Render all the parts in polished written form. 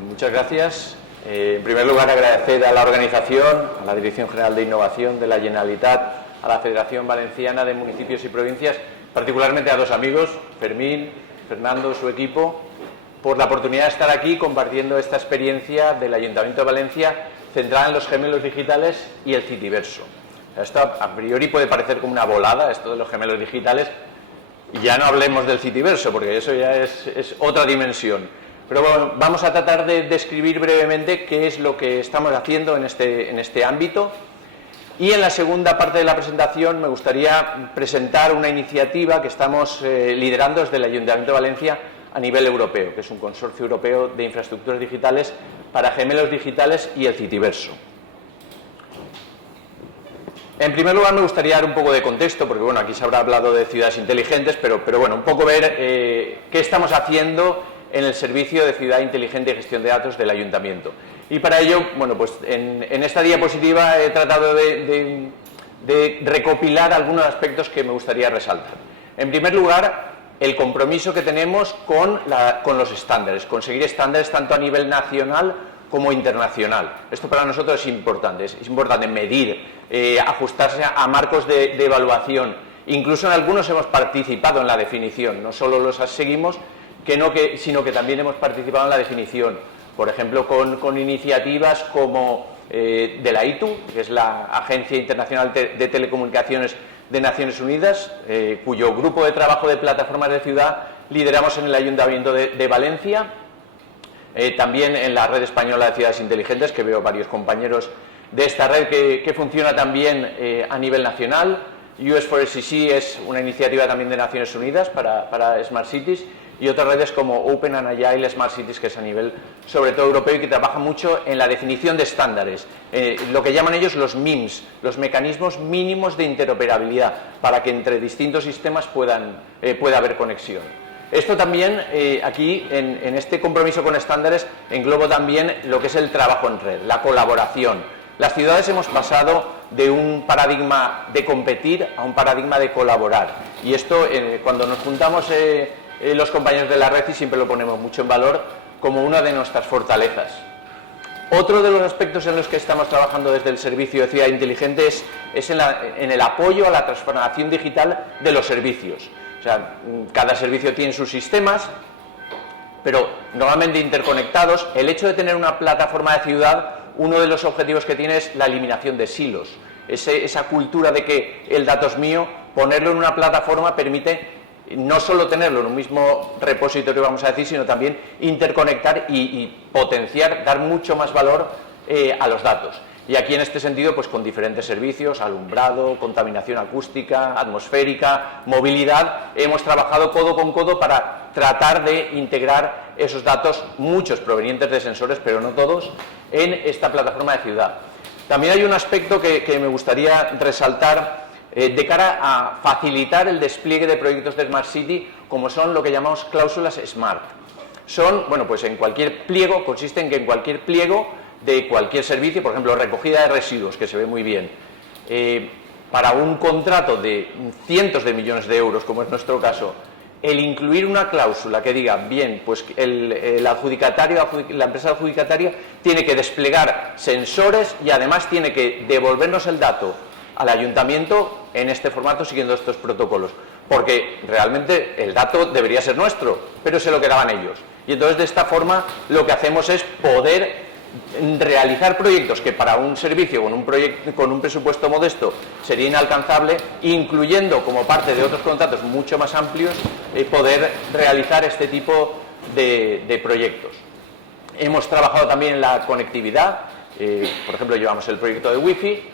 Muchas gracias. En primer lugar, agradecer a la organización, a la Dirección General de Innovación de la Generalitat, a la Federación Valenciana de Municipios y Provincias, particularmente a dos amigos, Fermín, Fernando, su equipo, por la oportunidad de estar aquí compartiendo esta experiencia del Ayuntamiento de Valencia centrada en los gemelos digitales y el Citiverso. Esto a priori puede parecer como una volada, esto de los gemelos digitales, y ya no hablemos del Citiverso, porque eso ya es otra dimensión. Pero bueno, vamos a tratar de describir brevemente qué es lo que estamos haciendo en este ámbito. Y en la segunda parte de la presentación me gustaría presentar una iniciativa que estamos liderando desde el Ayuntamiento de Valencia a nivel europeo, que es un consorcio europeo de infraestructuras digitales para gemelos digitales y el Citiverso. En primer lugar, me gustaría dar un poco de contexto, porque bueno, aquí se habrá hablado de ciudades inteligentes, pero bueno, un poco ver qué estamos haciendo en el servicio de ciudad inteligente y gestión de datos del Ayuntamiento. Y para ello, bueno, pues en esta diapositiva he tratado de recopilar algunos aspectos que me gustaría resaltar. En primer lugar, el compromiso que tenemos con los estándares, conseguir estándares tanto a nivel nacional como internacional. Esto para nosotros es importante medir, ajustarse a marcos de evaluación. Incluso en algunos hemos participado en la definición, no solo los seguimos, sino que también hemos participado en la definición. Por ejemplo, con iniciativas como de la ITU, que es la Agencia Internacional de Telecomunicaciones de Naciones Unidas, cuyo grupo de trabajo de plataformas de ciudad lideramos en el Ayuntamiento de Valencia. También en la Red Española de Ciudades Inteligentes, que veo varios compañeros de esta red que funciona también a nivel nacional. US4SCC es una iniciativa también de Naciones Unidas para Smart Cities, y otras redes como Open and Agile Smart Cities, que es a nivel sobre todo europeo y que trabaja mucho en la definición de estándares, lo que llaman ellos los MIMS, los mecanismos mínimos de interoperabilidad, para que entre distintos sistemas pueda haber conexión. Esto también, aquí, en este compromiso con estándares, englobo también lo que es el trabajo en red, la colaboración. Las ciudades hemos pasado de un paradigma de competir a un paradigma de colaborar. Y esto, cuando nos juntamos los compañeros de la red, y siempre lo ponemos mucho en valor como una de nuestras fortalezas. Otro de los aspectos en los que estamos trabajando desde el Servicio de Ciudad Inteligente es en el apoyo a la transformación digital de los servicios. O sea, cada servicio tiene sus sistemas, pero normalmente interconectados. El hecho de tener una plataforma de ciudad, uno de los objetivos que tiene es la eliminación de silos. Esa cultura de que el dato es mío, ponerlo en una plataforma permite no solo tenerlo en un mismo repositorio, vamos a decir, sino también interconectar y potenciar, dar mucho más valor a los datos. Y aquí en este sentido, pues con diferentes servicios, alumbrado, contaminación acústica, atmosférica, movilidad, hemos trabajado codo con codo para tratar de integrar esos datos, muchos provenientes de sensores, pero no todos, en esta plataforma de ciudad. También hay un aspecto que me gustaría resaltar de cara a facilitar el despliegue de proyectos de Smart City, como son lo que llamamos cláusulas Smart. Son, bueno, pues en cualquier pliego, consiste en que en cualquier pliego de cualquier servicio, por ejemplo, recogida de residuos, que se ve muy bien, para un contrato de cientos de millones de euros, como es nuestro caso, el incluir una cláusula que diga, bien, pues el adjudicatario, la empresa adjudicataria tiene que desplegar sensores y además tiene que devolvernos el dato al ayuntamiento en este formato siguiendo estos protocolos, porque realmente el dato debería ser nuestro, pero se lo quedaban ellos. Y entonces de esta forma lo que hacemos es poder realizar proyectos que para un servicio con un presupuesto modesto sería inalcanzable, incluyendo como parte de otros contratos mucho más amplios, poder realizar este tipo de proyectos. Hemos trabajado también en la conectividad, por ejemplo llevamos el proyecto de Wi-Fi.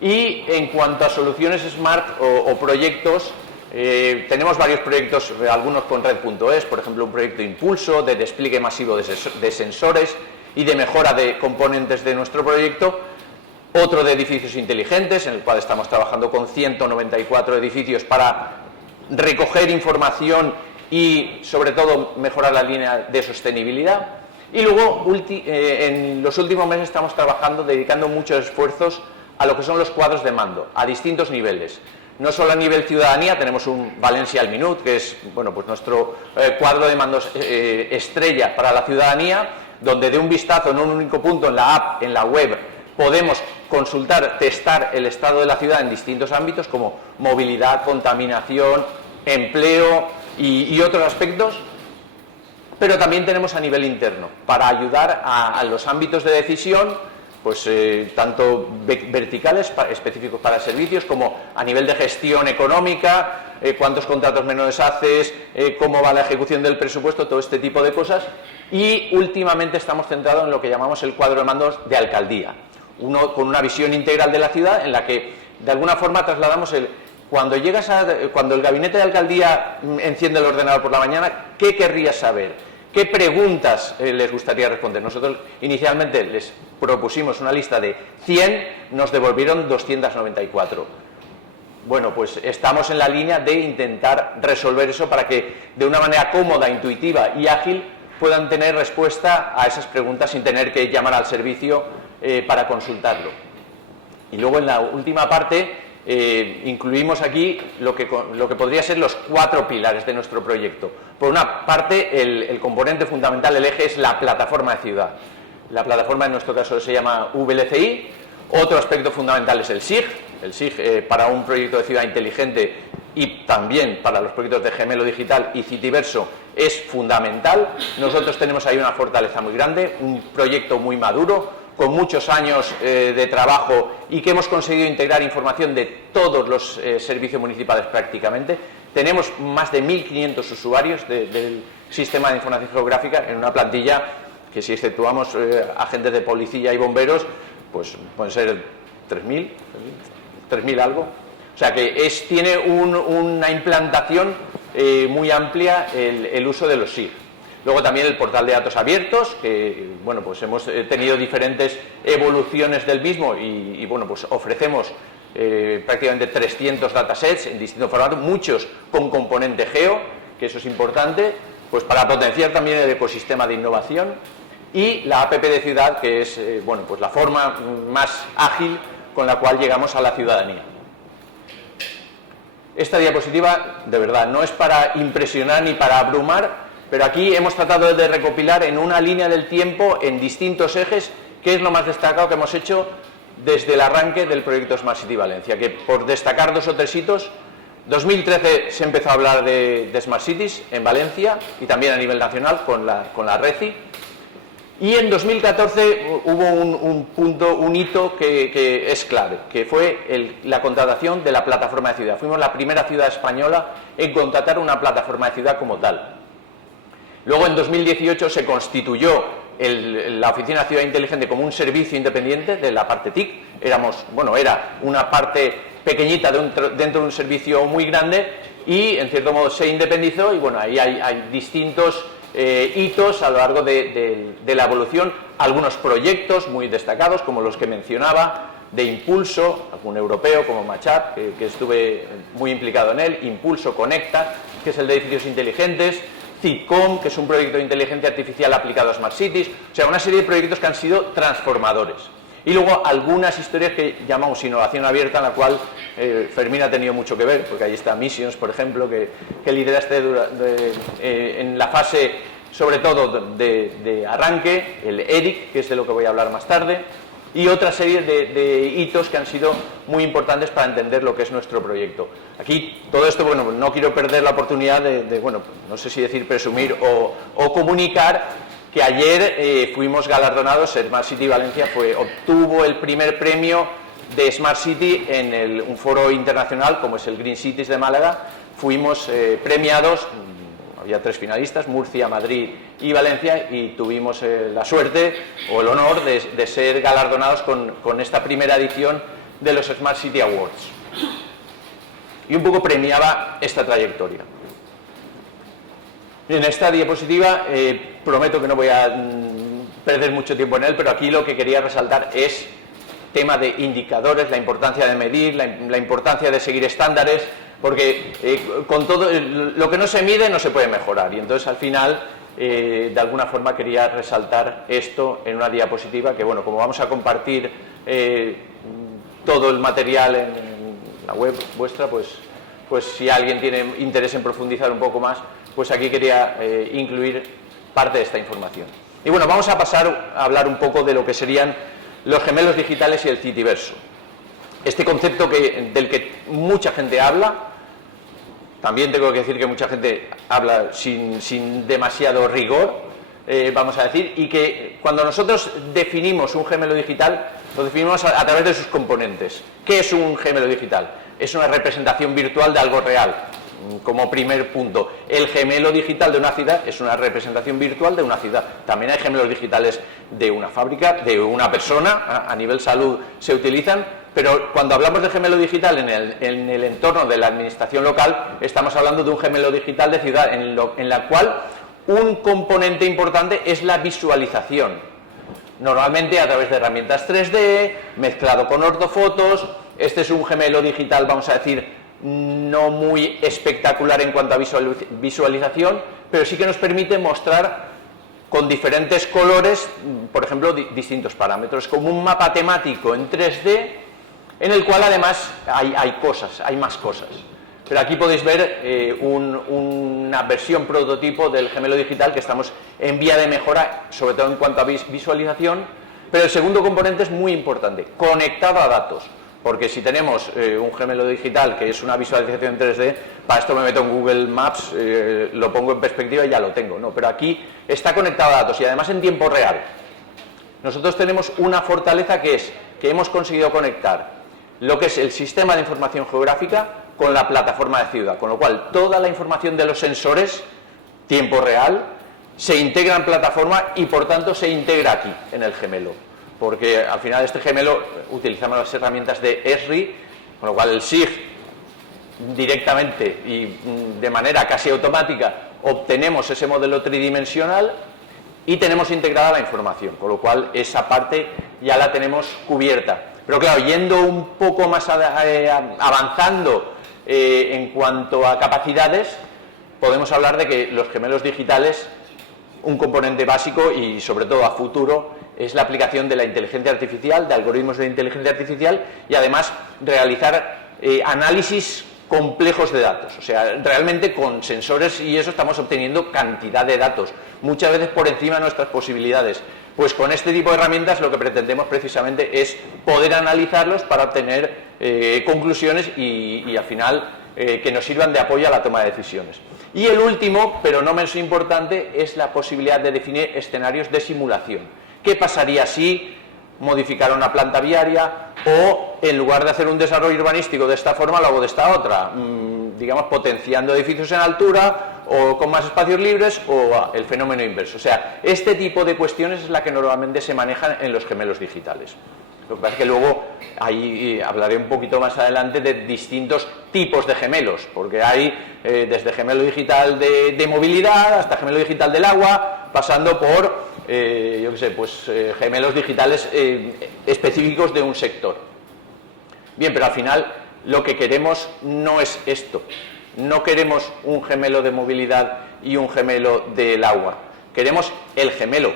Y en cuanto a soluciones Smart o proyectos, tenemos varios proyectos, algunos con Red.es, por ejemplo un proyecto Impulso de despliegue masivo de sensores y de mejora de componentes de nuestro proyecto, otro de edificios inteligentes, en el cual estamos trabajando con 194 edificios para recoger información y sobre todo mejorar la línea de sostenibilidad. Y luego en los últimos meses estamos trabajando, dedicando muchos esfuerzos a lo que son los cuadros de mando, a distintos niveles. No solo a nivel ciudadanía, tenemos un Valencia al Minut, que es, bueno, pues nuestro cuadro de mandos estrella para la ciudadanía. donde de un vistazo en un único punto en la app, en la web, podemos consultar, testar el estado de la ciudad en distintos ámbitos como movilidad, contaminación, empleo y otros aspectos, pero también tenemos a nivel interno para ayudar a los ámbitos de decisión, pues tanto verticales específicos para servicios como a nivel de gestión económica, cuántos contratos menores haces, cómo va la ejecución del presupuesto, todo este tipo de cosas. Y últimamente estamos centrados en lo que llamamos el cuadro de mandos de alcaldía, uno con una visión integral de la ciudad en la que de alguna forma trasladamos cuando el gabinete de alcaldía enciende el ordenador por la mañana, ¿qué querrías saber? ¿Qué preguntas les gustaría responder? Nosotros inicialmente les propusimos una lista de 100, nos devolvieron 294. Bueno, pues estamos en la línea de intentar resolver eso para que de una manera cómoda, intuitiva y ágil puedan tener respuesta a esas preguntas sin tener que llamar al servicio para consultarlo. Y luego en la última parte incluimos aquí lo que podría ser los 4 pilares de nuestro proyecto. Por una parte, el componente fundamental, el eje, es la plataforma de ciudad. La plataforma en nuestro caso se llama VLCI. Otro aspecto fundamental es el SIG. El SIG para un proyecto de ciudad inteligente y también para los proyectos de Gemelo Digital y Citiverso es fundamental. Nosotros tenemos ahí una fortaleza muy grande, un proyecto muy maduro, con muchos años de trabajo y que hemos conseguido integrar información de todos los servicios municipales prácticamente. Tenemos más de 1.500 usuarios del sistema de información geográfica en una plantilla que, si exceptuamos agentes de policía y bomberos, pues pueden ser 3.000 algo. O sea que tiene una implantación muy amplia el uso de los SIG. Luego también el portal de datos abiertos, que bueno, pues hemos tenido diferentes evoluciones del mismo y bueno, pues ofrecemos prácticamente 300 datasets en distintos formatos, muchos con componente geo, que eso es importante, pues para potenciar también el ecosistema de innovación, y la APP de ciudad, que es bueno, pues la forma más ágil con la cual llegamos a la ciudadanía. Esta diapositiva, de verdad, no es para impresionar ni para abrumar, pero aquí hemos tratado de recopilar en una línea del tiempo, en distintos ejes, qué es lo más destacado que hemos hecho desde el arranque del proyecto Smart City Valencia, que por destacar 2 o 3 hitos, 2013 se empezó a hablar de Smart Cities en Valencia y también a nivel nacional con la RECI, y en 2014 hubo un hito que es clave, que fue la contratación de la plataforma de ciudad. Fuimos la primera ciudad española en contratar una plataforma de ciudad como tal. Luego en 2018 se constituyó la Oficina de Ciudad Inteligente como un servicio independiente de la parte TIC. Era una parte pequeñita dentro de un servicio muy grande y en cierto modo se independizó y bueno, ahí hay distintos hitos a lo largo de la evolución, algunos proyectos muy destacados como los que mencionaba, de Impulso, algún europeo como Machap, que estuve muy implicado en él, Impulso Conecta, que es el de edificios inteligentes, CITCOM, que es un proyecto de inteligencia artificial aplicado a Smart Cities, o sea, una serie de proyectos que han sido transformadores. Y luego algunas historias que llamamos innovación abierta, en la cual Fermín ha tenido mucho que ver, porque ahí está Missions, por ejemplo, que lidera en la fase, sobre todo, de arranque, el ERIC, que es de lo que voy a hablar más tarde, y otra serie de hitos que han sido muy importantes para entender lo que es nuestro proyecto. Aquí, todo esto, bueno, no quiero perder la oportunidad bueno, no sé si decir presumir o comunicar que ayer fuimos galardonados. Smart City Valencia obtuvo el primer premio de Smart City en un foro internacional como es el Green Cities de Málaga. Fuimos premiados, había 3 finalistas, Murcia, Madrid y Valencia, y tuvimos la suerte o el honor de ser galardonados con esta primera edición de los Smart City Awards. Y un poco premiaba esta trayectoria. En esta diapositiva prometo que no voy a perder mucho tiempo en él, pero aquí lo que quería resaltar es tema de indicadores, la importancia de medir, la importancia de seguir estándares, porque con todo lo que no se mide no se puede mejorar, y entonces al final de alguna forma quería resaltar esto en una diapositiva que, bueno, como vamos a compartir todo el material en la web vuestra, pues si alguien tiene interés en profundizar un poco más, pues aquí quería incluir parte de esta información. Y bueno, vamos a pasar a hablar un poco de lo que serían los gemelos digitales y el Cityverso. Este concepto del que mucha gente habla, también tengo que decir que mucha gente habla sin demasiado rigor, vamos a decir, y que cuando nosotros definimos un gemelo digital, lo definimos a través de sus componentes. ¿Qué es un gemelo digital? Es una representación virtual de algo real, como primer punto. El gemelo digital de una ciudad es una representación virtual de una ciudad. También hay gemelos digitales de una fábrica, de una persona, a nivel salud se utilizan, pero cuando hablamos de gemelo digital en el entorno de la administración local, estamos hablando de un gemelo digital de ciudad, en la cual un componente importante es la visualización. Normalmente a través de herramientas 3D, mezclado con ortofotos. Este es un gemelo digital, vamos a decir, no muy espectacular en cuanto a visualización, pero sí que nos permite mostrar con diferentes colores, por ejemplo, distintos parámetros, como un mapa temático en 3D, en el cual además hay más cosas. Pero aquí podéis ver una versión prototipo del gemelo digital que estamos en vía de mejora, sobre todo en cuanto a visualización, pero el segundo componente es muy importante, conectado a datos. Porque si tenemos un gemelo digital que es una visualización en 3D, para esto me meto en Google Maps, lo pongo en perspectiva y ya lo tengo, ¿no? Pero aquí está conectado a datos y además en tiempo real. Nosotros tenemos una fortaleza que es que hemos conseguido conectar lo que es el sistema de información geográfica con la plataforma de ciudad, con lo cual toda la información de los sensores, tiempo real, se integra en plataforma y por tanto se integra aquí, en el gemelo. Porque al final este gemelo utilizamos las herramientas de Esri, con lo cual el SIG directamente y de manera casi automática obtenemos ese modelo tridimensional y tenemos integrada la información, con lo cual esa parte ya la tenemos cubierta. Pero claro, yendo un poco más avanzando en cuanto a capacidades, podemos hablar de que los gemelos digitales, un componente básico y sobre todo a futuro, es la aplicación de la inteligencia artificial, de algoritmos de inteligencia artificial y además realizar análisis complejos de datos. O sea, realmente con sensores y eso estamos obteniendo cantidad de datos, muchas veces por encima de nuestras posibilidades. Pues con este tipo de herramientas lo que pretendemos precisamente es poder analizarlos para obtener conclusiones y al final que nos sirvan de apoyo a la toma de decisiones. Y el último, pero no menos importante, es la posibilidad de definir escenarios de simulación. ¿Qué pasaría si modificara una planta viaria o en lugar de hacer un desarrollo urbanístico de esta forma lo hago de esta otra? Digamos, potenciando edificios en altura o con más espacios libres o el fenómeno inverso. O sea, este tipo de cuestiones es la que normalmente se manejan en los gemelos digitales. Lo que pasa es que luego ahí hablaré un poquito más adelante de distintos tipos de gemelos, porque hay desde gemelo digital de movilidad hasta gemelo digital del agua, pasando por yo qué sé, pues gemelos digitales específicos de un sector. Bien, pero al final lo que queremos no es esto. No queremos un gemelo de movilidad y un gemelo del agua. Queremos el gemelo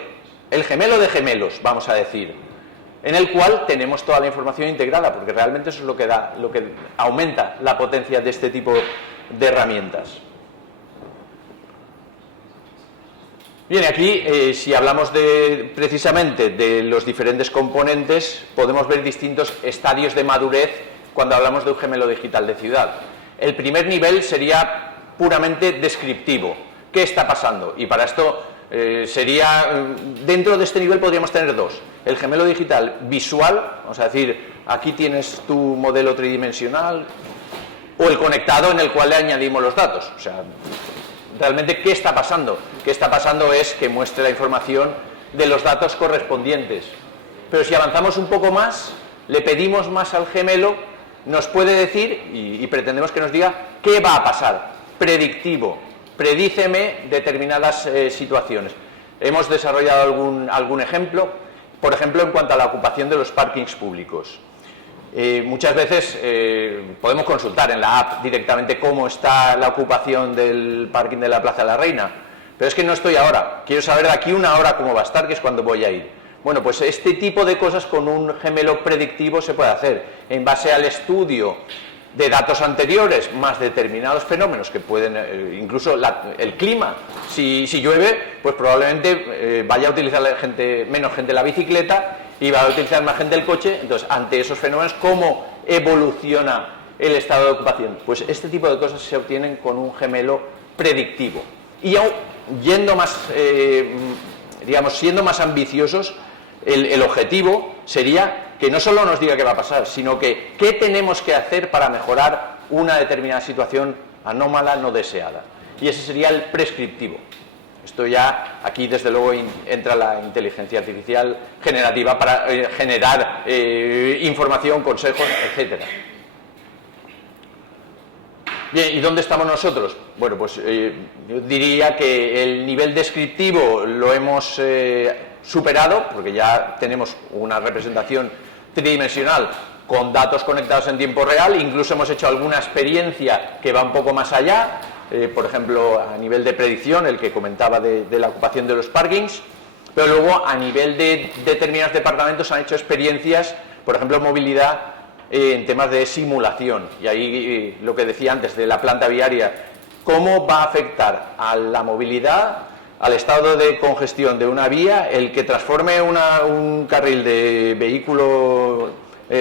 de gemelos, vamos a decir, en el cual tenemos toda la información integrada, porque realmente eso es lo que aumenta la potencia de este tipo de herramientas. Bien, aquí si hablamos precisamente de los diferentes componentes, podemos ver distintos estadios de madurez cuando hablamos de un gemelo digital de ciudad. El primer nivel sería puramente descriptivo. ¿Qué está pasando? Y para esto dentro de este nivel podríamos tener dos. El gemelo digital visual, vamos a decir, aquí tienes tu modelo tridimensional, o el conectado en el cual le añadimos los datos. O sea, realmente, ¿qué está pasando? ¿Qué está pasando? Es que muestre la información de los datos correspondientes. Pero si avanzamos un poco más, le pedimos más al gemelo, nos puede decir, y pretendemos que nos diga, qué va a pasar. Predictivo. Predíceme determinadas situaciones. Hemos desarrollado algún ejemplo, por ejemplo, en cuanto a la ocupación de los parkings públicos. Muchas veces podemos consultar en la app directamente cómo está la ocupación del parking de la Plaza de la Reina, pero es que no estoy ahora, quiero saber de aquí una hora cómo va a estar, que es cuando voy a ir. Bueno, pues este tipo de cosas con un gemelo predictivo se puede hacer, en base al estudio de datos anteriores más determinados fenómenos que pueden, incluso el clima, si llueve, pues probablemente vaya a utilizar menos gente la bicicleta y va a utilizar más gente el coche. Entonces, ante esos fenómenos, ¿cómo evoluciona el estado de ocupación? Pues este tipo de cosas se obtienen con un gemelo predictivo. Y aún yendo más, digamos, siendo más ambiciosos, el objetivo sería que no solo nos diga qué va a pasar, sino que qué tenemos que hacer para mejorar una determinada situación anómala no deseada. Y ese sería el prescriptivo. Esto ya, aquí desde luego entra la inteligencia artificial generativa para generar información, consejos, etcétera. Bien, ¿y dónde estamos nosotros? Bueno, pues yo diría que el nivel descriptivo lo hemos superado, porque ya tenemos una representación tridimensional con datos conectados en tiempo real. Incluso hemos hecho alguna experiencia que va un poco más allá, por ejemplo, a nivel de predicción, el que comentaba de la ocupación de los parkings, pero luego a nivel de determinados departamentos han hecho experiencias, por ejemplo, movilidad, en temas de simulación. Y ahí lo que decía antes de la planta viaria, cómo va a afectar a la movilidad, al estado de congestión de una vía, el que transforme un carril de vehículo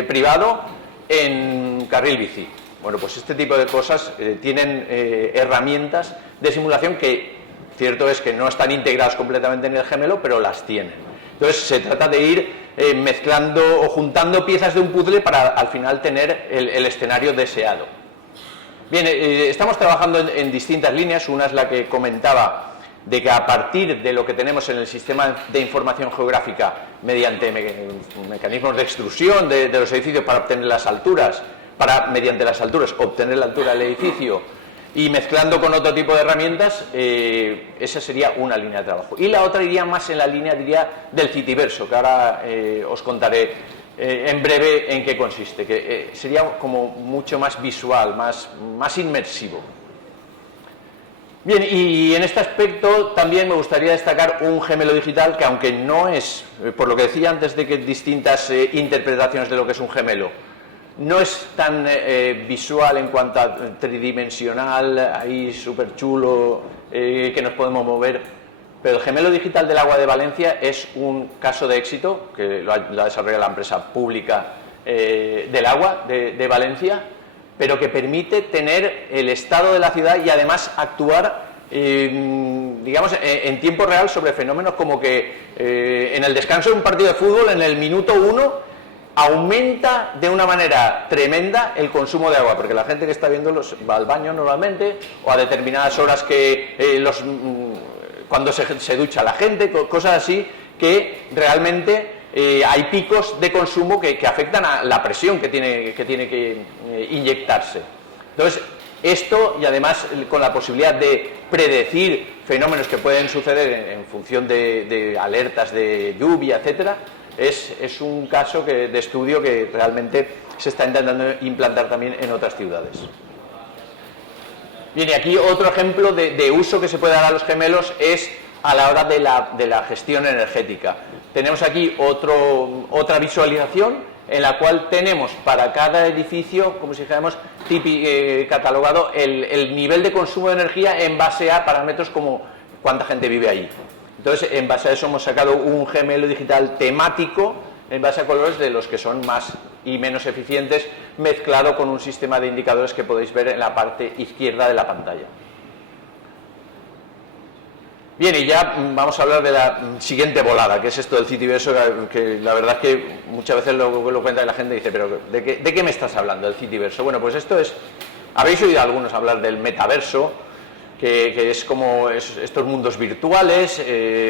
privado en carril bici. Bueno, pues este tipo de cosas tienen herramientas de simulación que, cierto es que no están integradas completamente en el gemelo, pero las tienen. Entonces se trata de ir mezclando o juntando piezas de un puzzle para al final tener el escenario deseado. Bien, estamos trabajando en distintas líneas. Una es la que comentaba, de que a partir de lo que tenemos en el sistema de información geográfica, mediante mecanismos de extrusión de los edificios para obtener las alturas, mediante las alturas obtener la altura del edificio, y mezclando con otro tipo de herramientas, esa sería una línea de trabajo. Y la otra iría más en la línea, diría, del Citiverso, que ahora os contaré en breve en qué consiste, que sería como mucho más visual, más inmersivo. Bien, y en este aspecto también me gustaría destacar un gemelo digital que, aunque no es, por lo que decía antes de que distintas interpretaciones de lo que es un gemelo, no es tan visual en cuanto a tridimensional, ahí súper chulo, que nos podemos mover, pero el gemelo digital del agua de Valencia es un caso de éxito, que lo ha desarrollado la empresa pública del agua de Valencia, pero que permite tener el estado de la ciudad y además actuar, digamos, en tiempo real sobre fenómenos como que en el descanso de un partido de fútbol, en el minuto 1, aumenta de una manera tremenda el consumo de agua, porque la gente que está viéndolos va al baño normalmente, o a determinadas horas cuando se ducha la gente, cosas así, que realmente hay picos de consumo que afectan a la presión que tiene que inyectarse. Entonces, esto, y además con la posibilidad de predecir fenómenos que pueden suceder en función de alertas de lluvia, etcétera, es un caso de estudio que realmente se está intentando implantar también en otras ciudades. Bien, y aquí otro ejemplo de uso que se puede dar a los gemelos es a la hora de la gestión energética. Tenemos aquí otra visualización en la cual tenemos para cada edificio, como si dijéramos, catalogado el nivel de consumo de energía en base a parámetros como cuánta gente vive ahí. Entonces, en base a eso hemos sacado un gemelo digital temático en base a colores de los que son más y menos eficientes, mezclado con un sistema de indicadores que podéis ver en la parte izquierda de la pantalla. Bien, y ya vamos a hablar de la siguiente volada, que es esto del Citiverso, que la verdad es que muchas veces lo cuenta y la gente dice, pero ¿de qué me estás hablando, del Citiverso? Bueno, pues esto es, habéis oído a algunos hablar del metaverso, que es como estos mundos virtuales.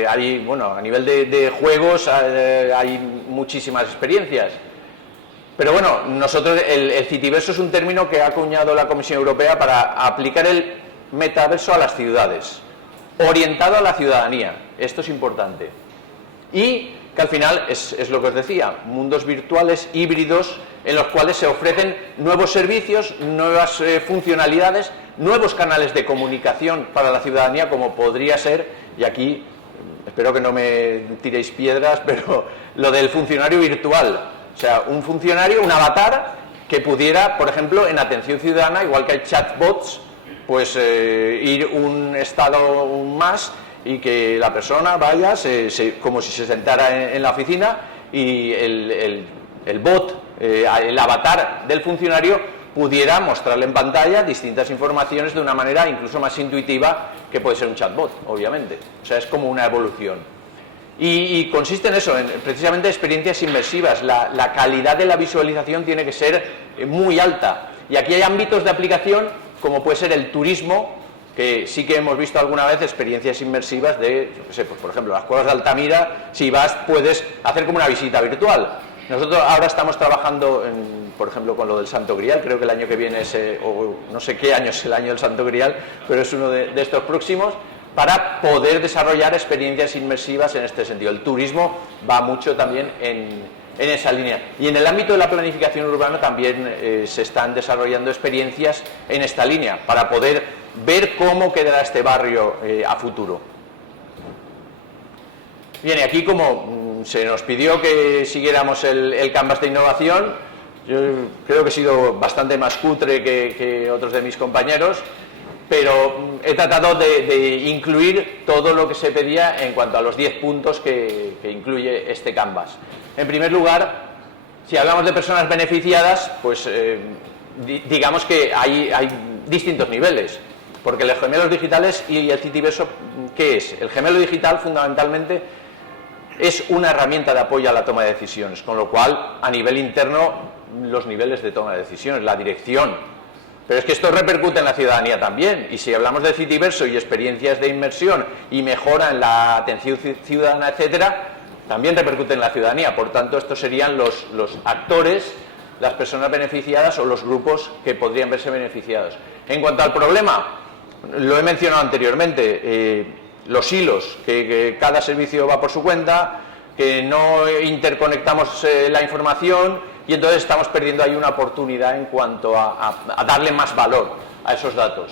Hay, bueno, a nivel de juegos hay muchísimas experiencias. Pero bueno, nosotros, el Citiverso es un término que ha acuñado la Comisión Europea para aplicar el metaverso a las ciudades, orientado a la ciudadanía. Esto es importante. Y que al final es lo que os decía, mundos virtuales híbridos en los cuales se ofrecen nuevos servicios, nuevas funcionalidades, nuevos canales de comunicación para la ciudadanía, como podría ser, y aquí espero que no me tiréis piedras, pero lo del funcionario virtual, o sea, un funcionario, un avatar que pudiera, por ejemplo, en atención ciudadana, igual que hay chatbots, pues ir un estado más y que la persona vaya como si se sentara en la oficina y el bot, el avatar del funcionario pudiera mostrarle en pantalla distintas informaciones de una manera incluso más intuitiva que puede ser un chatbot, obviamente. O sea, es como una evolución. Y consiste en eso, en precisamente experiencias inmersivas. La calidad de la visualización tiene que ser muy alta. Y aquí hay ámbitos de aplicación, como puede ser el turismo, que sí que hemos visto alguna vez experiencias inmersivas de, yo qué sé, pues por ejemplo, las cuevas de Altamira, si vas puedes hacer como una visita virtual. Nosotros ahora estamos trabajando, por ejemplo, con lo del Santo Grial, creo que el año que viene o no sé qué año es el año del Santo Grial, pero es uno de estos próximos, para poder desarrollar experiencias inmersivas en este sentido. El turismo va mucho también en esa línea. Y en el ámbito de la planificación urbana también se están desarrollando experiencias en esta línea, para poder ver cómo quedará este barrio a futuro. Bien, y aquí como se nos pidió que siguiéramos el canvas de innovación, yo creo que he sido bastante más cutre que otros de mis compañeros, pero he tratado de incluir todo lo que se pedía en cuanto a los 10 puntos que incluye este canvas. En primer lugar, si hablamos de personas beneficiadas, pues digamos que hay distintos niveles, porque los gemelos digitales y el Citiverso, ¿qué es? El gemelo digital fundamentalmente es una herramienta de apoyo a la toma de decisiones, con lo cual a nivel interno los niveles de toma de decisiones, la dirección. Pero es que esto repercute en la ciudadanía también, y si hablamos de Citiverso y experiencias de inmersión y mejora en la atención ciudadana, etcétera, también repercute en la ciudadanía. Por tanto, estos serían los actores, las personas beneficiadas o los grupos que podrían verse beneficiados. En cuanto al problema, lo he mencionado anteriormente, los hilos, que cada servicio va por su cuenta, que no interconectamos la información, y entonces estamos perdiendo ahí una oportunidad en cuanto a darle más valor a esos datos.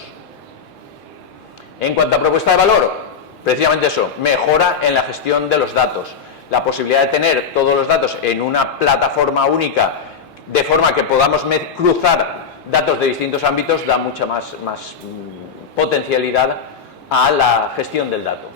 En cuanto a propuesta de valor, precisamente eso, mejora en la gestión de los datos. La posibilidad de tener todos los datos en una plataforma única, de forma que podamos cruzar datos de distintos ámbitos, da mucha más potencialidad a la gestión del dato.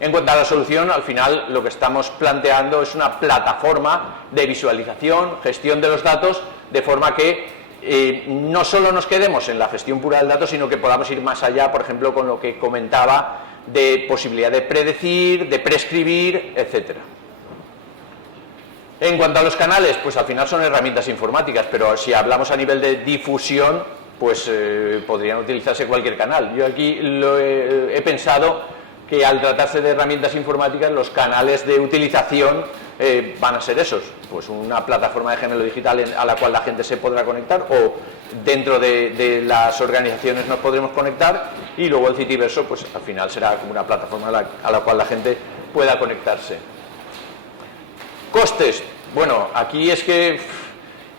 En cuanto a la solución, al final lo que estamos planteando es una plataforma de visualización, gestión de los datos, de forma que no solo nos quedemos en la gestión pura del dato, sino que podamos ir más allá, por ejemplo, con lo que comentaba de posibilidad de predecir, de prescribir, etcétera. En cuanto a los canales, pues al final son herramientas informáticas, pero si hablamos a nivel de difusión, pues podrían utilizarse cualquier canal. Yo aquí he pensado que al tratarse de herramientas informáticas, los canales de utilización van a ser esos, pues una plataforma de gemelo digital a la cual la gente se podrá conectar, o dentro de las organizaciones nos podremos conectar, y luego el Citiverso, pues al final será como una plataforma a la cual la gente pueda conectarse. Costes, bueno, aquí es que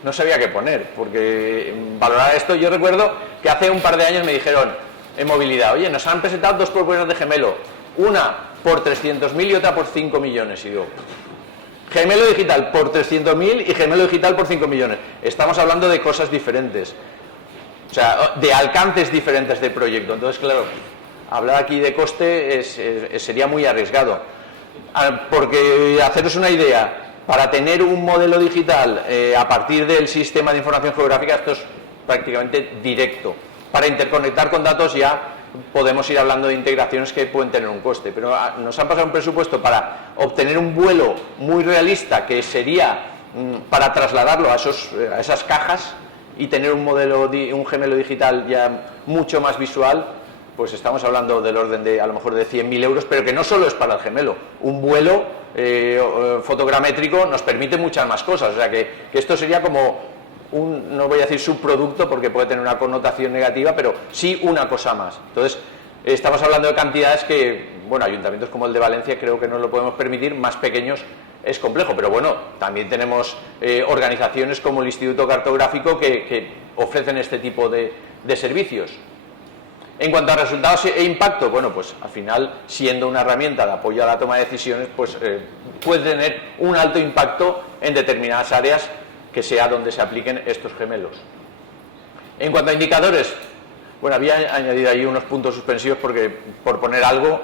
no sabía qué poner, porque valorar esto, yo recuerdo que hace un par de años me dijeron en movilidad, oye, nos han presentado dos propuestas de gemelo, una por 300.000 y otra por 5 millones, y digo, gemelo digital por 300.000 y gemelo digital por 5 millones, estamos hablando de cosas diferentes, o sea, de alcances diferentes de proyecto. Entonces, claro, hablar aquí de coste sería muy arriesgado, porque haceros una idea, para tener un modelo digital a partir del sistema de información geográfica, esto es prácticamente directo. Para interconectar con datos ya podemos ir hablando de integraciones que pueden tener un coste, pero nos han pasado un presupuesto para obtener un vuelo muy realista, que sería para trasladarlo a esas cajas y tener un modelo, un gemelo digital ya mucho más visual. Pues estamos hablando del orden de a lo mejor de 100.000 euros, pero que no solo es para el gemelo. Un vuelo fotogramétrico nos permite muchas más cosas, o sea que esto sería como no voy a decir subproducto porque puede tener una connotación negativa, pero sí una cosa más. Entonces, estamos hablando de cantidades que, bueno, ayuntamientos como el de Valencia creo que no lo podemos permitir, más pequeños es complejo, pero bueno, también tenemos organizaciones como el Instituto Cartográfico que ofrecen este tipo de servicios. En cuanto a resultados e impacto, bueno, pues al final, siendo una herramienta de apoyo a la toma de decisiones, pues puede tener un alto impacto en determinadas áreas que sea donde se apliquen estos gemelos. En cuanto a indicadores, bueno, había añadido ahí unos puntos suspensivos por poner algo,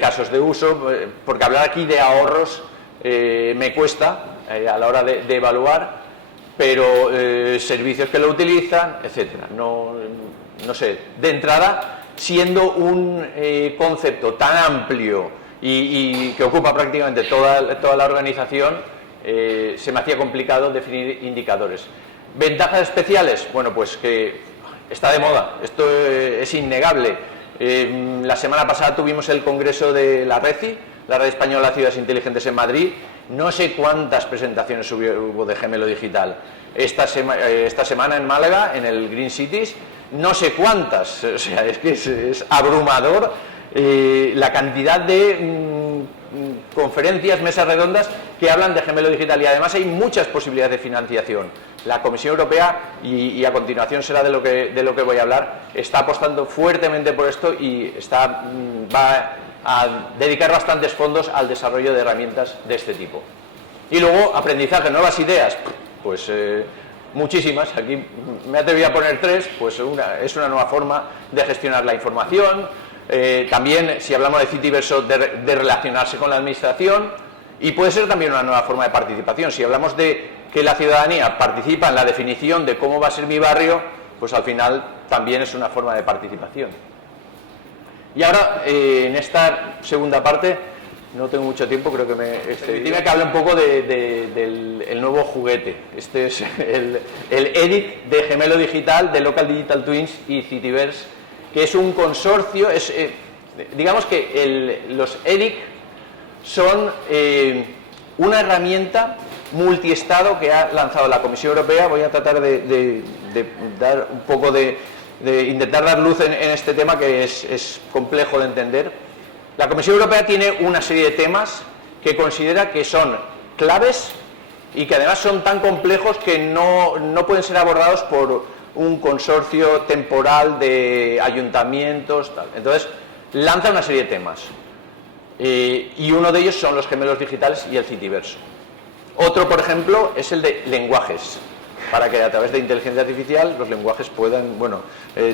casos de uso, porque hablar aquí de ahorros me cuesta a la hora de evaluar, pero servicios que lo utilizan, etcétera. No sé, de entrada, siendo un concepto tan amplio y que ocupa prácticamente toda la organización, se me hacía complicado definir indicadores. ¿Ventajas especiales? Bueno, pues que está de moda, esto es innegable. La semana pasada tuvimos el congreso de la RECI, la Red Española de Ciudades Inteligentes en Madrid. No sé cuántas presentaciones hubo de gemelo digital. Esta semana en Málaga, en el Green Cities, no sé cuántas. O sea, es que es abrumador la cantidad de conferencias, mesas redondas que hablan de gemelo digital, y además hay muchas posibilidades de financiación. La Comisión Europea, y a continuación será de lo que voy a hablar, está apostando fuertemente por esto y va a dedicar bastantes fondos al desarrollo de herramientas de este tipo. Y luego, aprendizaje, nuevas ideas, pues muchísimas. Aquí me atreví a poner 3, pues es una nueva forma de gestionar la información. También, si hablamos de Citiverso, de relacionarse con la administración, y puede ser también una nueva forma de participación. Si hablamos de que la ciudadanía participa en la definición de cómo va a ser mi barrio, pues al final también es una forma de participación. Y ahora, en esta segunda parte, no tengo mucho tiempo, creo que me que hable un poco del nuevo juguete. Este es el EDIC de gemelo digital de Local Digital Twins y Citiverse, que es un consorcio. Digamos que los EDIC son una herramienta multiestado que ha lanzado la Comisión Europea. Voy a tratar de dar un poco de intentar dar luz en este tema, que es complejo de entender. La Comisión Europea tiene una serie de temas que considera que son claves y que además son tan complejos que no pueden ser abordados por un consorcio temporal de ayuntamientos, tal. Entonces, lanza una serie de temas. Y uno de ellos son los gemelos digitales y el Citiverso. Otro, por ejemplo, es el de lenguajes, para que a través de inteligencia artificial los lenguajes puedan,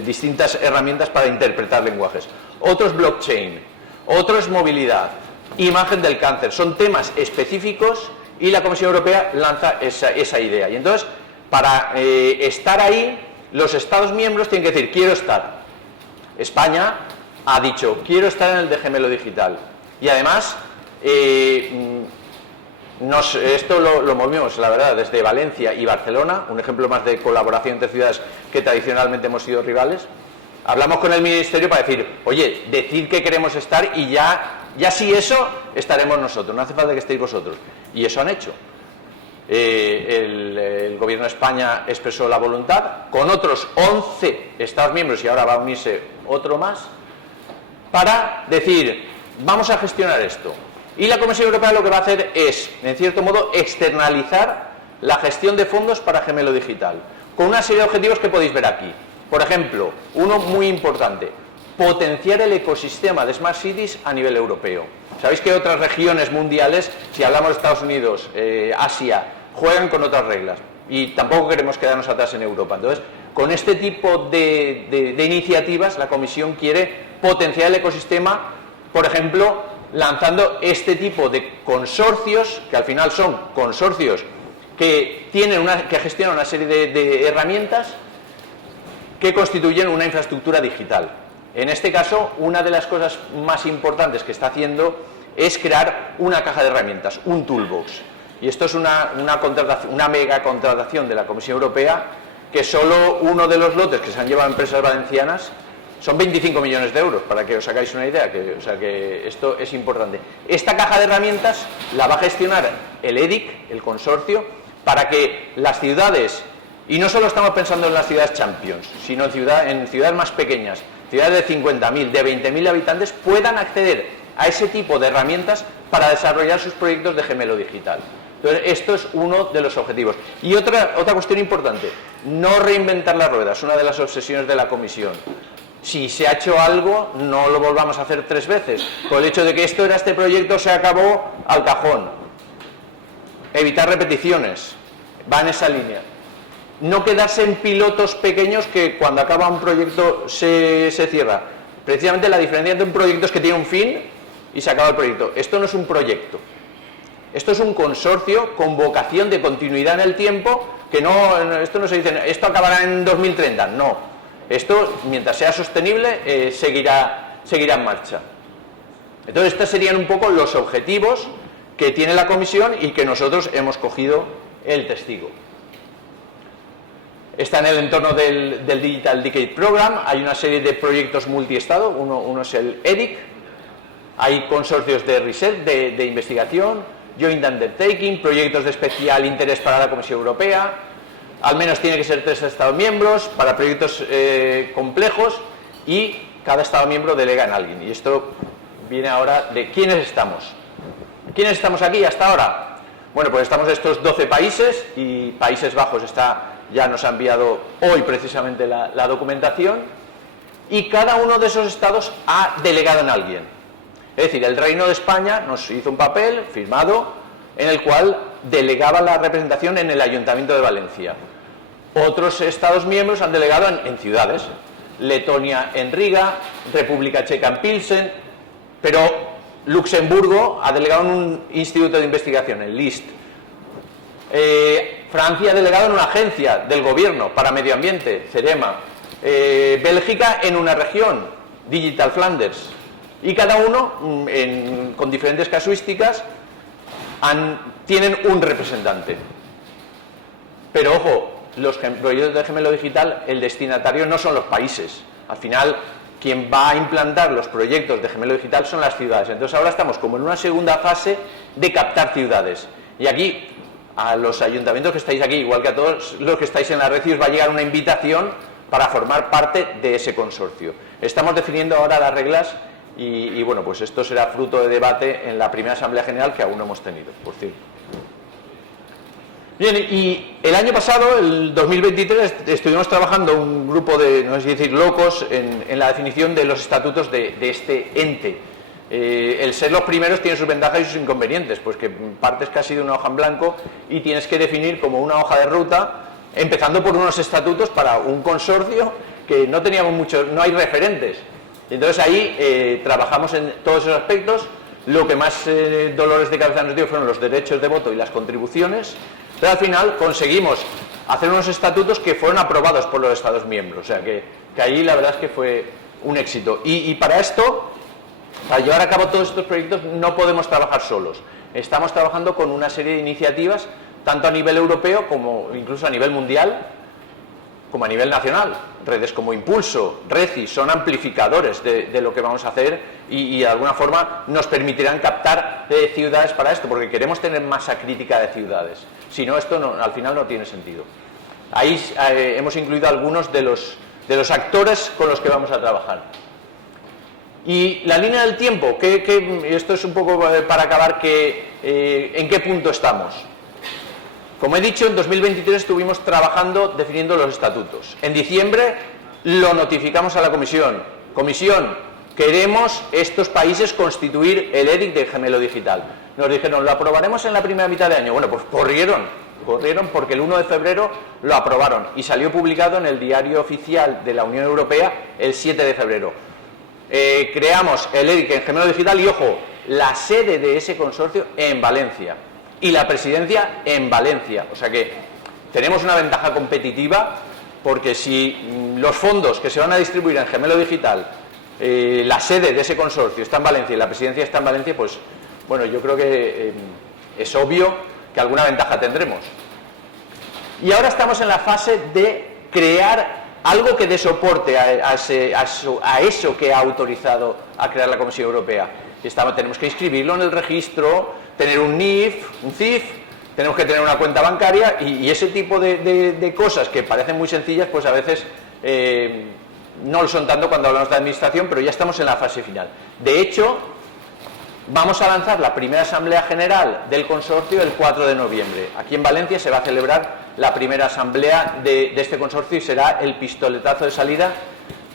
distintas herramientas para interpretar lenguajes. Otro es blockchain, otro es movilidad, imagen del cáncer. Son temas específicos y la Comisión Europea lanza esa idea. Y entonces, para estar ahí, los Estados miembros tienen que decir: quiero estar. España ha dicho: quiero estar en el de gemelo digital. Y además, esto lo movimos, la verdad, desde Valencia y Barcelona, un ejemplo más de colaboración entre ciudades que tradicionalmente hemos sido rivales. Hablamos con el Ministerio para decir: oye, decid que queremos estar, y ya si eso, estaremos nosotros, no hace falta que estéis vosotros. Y eso han hecho. El Gobierno de España expresó la voluntad, con otros 11 Estados miembros, y ahora va a unirse otro más, para decir: vamos a gestionar esto. Y la Comisión Europea lo que va a hacer es, en cierto modo, externalizar la gestión de fondos para gemelo digital, con una serie de objetivos que podéis ver aquí. Por ejemplo, uno muy importante: potenciar el ecosistema de Smart Cities a nivel europeo. Sabéis que otras regiones mundiales, si hablamos de Estados Unidos, Asia, juegan con otras reglas, y tampoco queremos quedarnos atrás en Europa. Entonces, con este tipo de iniciativas, la Comisión quiere potenciar el ecosistema, por ejemplo, lanzando este tipo de consorcios, que al final son consorcios que gestionan una serie de herramientas que constituyen una infraestructura digital. En este caso, una de las cosas más importantes que está haciendo es crear una caja de herramientas, un toolbox. Y esto es una mega contratación de la Comisión Europea, que solo uno de los lotes que se han llevado empresas valencianas son 25 millones de euros, para que os hagáis una idea, que esto es importante. Esta caja de herramientas la va a gestionar el EDIC, el consorcio, para que las ciudades, y no solo estamos pensando en las ciudades champions, sino en ciudades más pequeñas, ciudades de 50.000, de 20.000 habitantes, puedan acceder a ese tipo de herramientas para desarrollar sus proyectos de gemelo digital. Entonces, esto es uno de los objetivos. Y otra cuestión importante: no reinventar la rueda, es una de las obsesiones de la Comisión. Si se ha hecho algo, no lo volvamos a hacer 3 veces. Por el hecho de que esto era este proyecto, se acabó al cajón. Evitar repeticiones. va en esa línea. No quedarse en pilotos pequeños que cuando acaba un proyecto se cierra. Precisamente la diferencia entre un proyecto es que tiene un fin y se acaba el proyecto. Esto no es un proyecto. Esto es un consorcio con vocación de continuidad en el tiempo, que esto no se dice, esto acabará en 2030, no. Esto, mientras sea sostenible, seguirá en marcha. Entonces, estos serían un poco los objetivos que tiene la comisión y que nosotros hemos cogido el testigo. Está en el entorno del Digital Decade Program, hay una serie de proyectos multiestado, uno es el EDIC, hay consorcios de research, de investigación, joint undertaking, proyectos de especial interés para la Comisión Europea, al menos tiene que ser 3 Estados miembros, para proyectos complejos, y cada Estado miembro delega en alguien. Y esto viene ahora de quiénes estamos. ¿Quiénes estamos aquí hasta ahora? Bueno, pues estamos estos 12 países, y Países Bajos ya nos ha enviado hoy precisamente la documentación, y cada uno de esos estados ha delegado en alguien. Es decir, el Reino de España nos hizo un papel firmado en el cual delegaba la representación en el Ayuntamiento de Valencia. Otros estados miembros han delegado en ciudades. Letonia en Riga, República Checa en Pilsen, pero Luxemburgo ha delegado en un instituto de investigación, en LIST. Francia ha delegado en una agencia del gobierno para medio ambiente, CEREMA. Bélgica en una región, Digital Flanders. Y cada uno, con diferentes casuísticas, tienen un representante. Pero ojo, los proyectos de Gemelo Digital, el destinatario no son los países. Al final, quien va a implantar los proyectos de Gemelo Digital son las ciudades. Entonces ahora estamos como en una segunda fase de captar ciudades. Y aquí, a los ayuntamientos que estáis aquí, igual que a todos los que estáis en la red, os va a llegar una invitación para formar parte de ese consorcio. Estamos definiendo ahora las reglas y bueno, pues esto será fruto de debate en la primera Asamblea General, que aún no hemos tenido, por cierto. Bien, y el año pasado, el 2023, estuvimos trabajando un grupo de, no sé si decir, locos en la definición de los estatutos de este ente. El ser los primeros tiene sus ventajas y sus inconvenientes, pues que partes casi de una hoja en blanco y tienes que definir como una hoja de ruta, empezando por unos estatutos para un consorcio que no teníamos muchos, no hay referentes. Entonces ahí trabajamos en todos esos aspectos. Lo que más dolores de cabeza nos dio fueron los derechos de voto y las contribuciones, pero al final conseguimos hacer unos estatutos que fueron aprobados por los Estados miembros, o sea que ahí la verdad es que fue un éxito. Y para esto, para llevar a cabo todos estos proyectos, no podemos trabajar solos. Estamos trabajando con una serie de iniciativas, tanto a nivel europeo como incluso a nivel mundial, como a nivel nacional. Redes como Impulso, RECI, son amplificadores de lo que vamos a hacer y de alguna forma nos permitirán captar ciudades para esto, porque queremos tener masa crítica de ciudades. Si no, esto al final no tiene sentido. Ahí hemos incluido algunos de los actores con los que vamos a trabajar. Y la línea del tiempo, esto es un poco para acabar, ¿en qué punto estamos? Como he dicho, en 2023 estuvimos trabajando definiendo los estatutos. En diciembre lo notificamos a la Comisión. Comisión, queremos estos países constituir el EDIC de Gemelo Digital. Nos dijeron, lo aprobaremos en la primera mitad de año. Bueno, pues corrieron porque el 1 de febrero lo aprobaron y salió publicado en el Diario Oficial de la Unión Europea el 7 de febrero. Creamos el EDIC en Gemelo Digital y, ojo, la sede de ese consorcio en Valencia. Y la presidencia en Valencia, o sea que tenemos una ventaja competitiva, porque si los fondos que se van a distribuir en Gemelo Digital, la sede de ese consorcio está en Valencia y la presidencia está en Valencia, pues bueno, yo creo que es obvio que alguna ventaja tendremos. Y ahora estamos en la fase de crear algo que dé soporte a eso que ha autorizado a crear la Comisión Europea. Tenemos que inscribirlo en el registro, tener un NIF, un CIF, tenemos que tener una cuenta bancaria y ese tipo de cosas que parecen muy sencillas, pues a veces no lo son tanto cuando hablamos de administración, pero ya estamos en la fase final. De hecho, vamos a lanzar la primera Asamblea General del consorcio el 4 de noviembre. Aquí en Valencia se va a celebrar la primera asamblea de este consorcio y será el pistoletazo de salida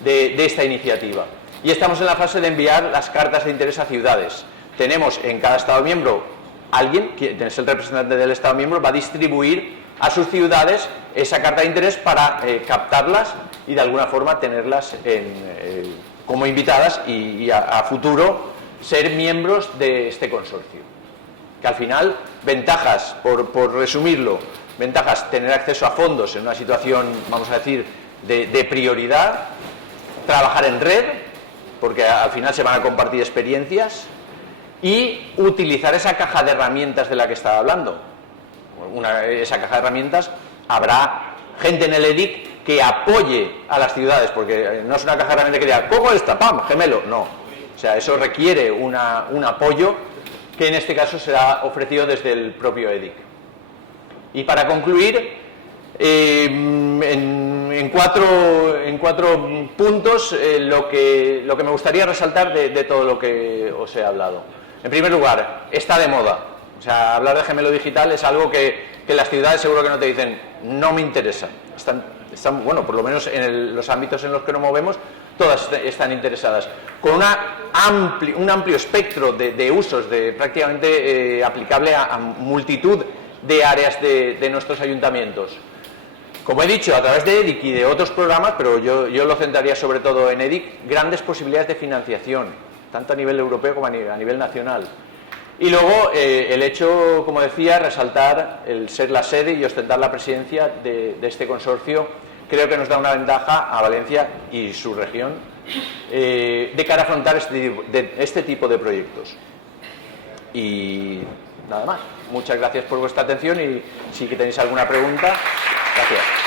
de esta iniciativa. Y estamos en la fase de enviar las cartas de interés a ciudades. Tenemos en cada Estado miembro alguien, quien es el representante del Estado miembro, va a distribuir a sus ciudades esa carta de interés para captarlas y de alguna forma tenerlas como invitadas y a futuro ser miembros de este consorcio. Que al final, ventajas, por resumirlo, ventajas, tener acceso a fondos en una situación, vamos a decir, de prioridad, trabajar en red, porque al final se van a compartir experiencias, y utilizar esa caja de herramientas de la que estaba hablando. Esa caja de herramientas, habrá gente en el EDIC que apoye a las ciudades, porque no es una caja de herramientas que diga, ¿cómo esta? ¡Pam! Gemelo. No. O sea, eso requiere un apoyo que en este caso será ofrecido desde el propio EDIC. Y para concluir, en cuatro puntos, lo que me gustaría resaltar de todo lo que os he hablado. En primer lugar, está de moda. O sea, hablar de gemelo digital es algo que las ciudades seguro que no te dicen, no me interesa. Están, bueno, por lo menos en los ámbitos en los que nos movemos, todas están interesadas. Con un amplio espectro de usos, prácticamente aplicable a multitud de áreas de nuestros ayuntamientos. Como he dicho, a través de EDIC y de otros programas, pero yo lo centraría sobre todo en EDIC, grandes posibilidades de financiación, tanto a nivel europeo como a nivel nacional. Y luego el hecho, como decía, resaltar el ser la sede y ostentar la presidencia de este consorcio, creo que nos da una ventaja a Valencia y su región de cara a afrontar este tipo de proyectos. Y nada más. Muchas gracias por vuestra atención y si tenéis alguna pregunta, gracias.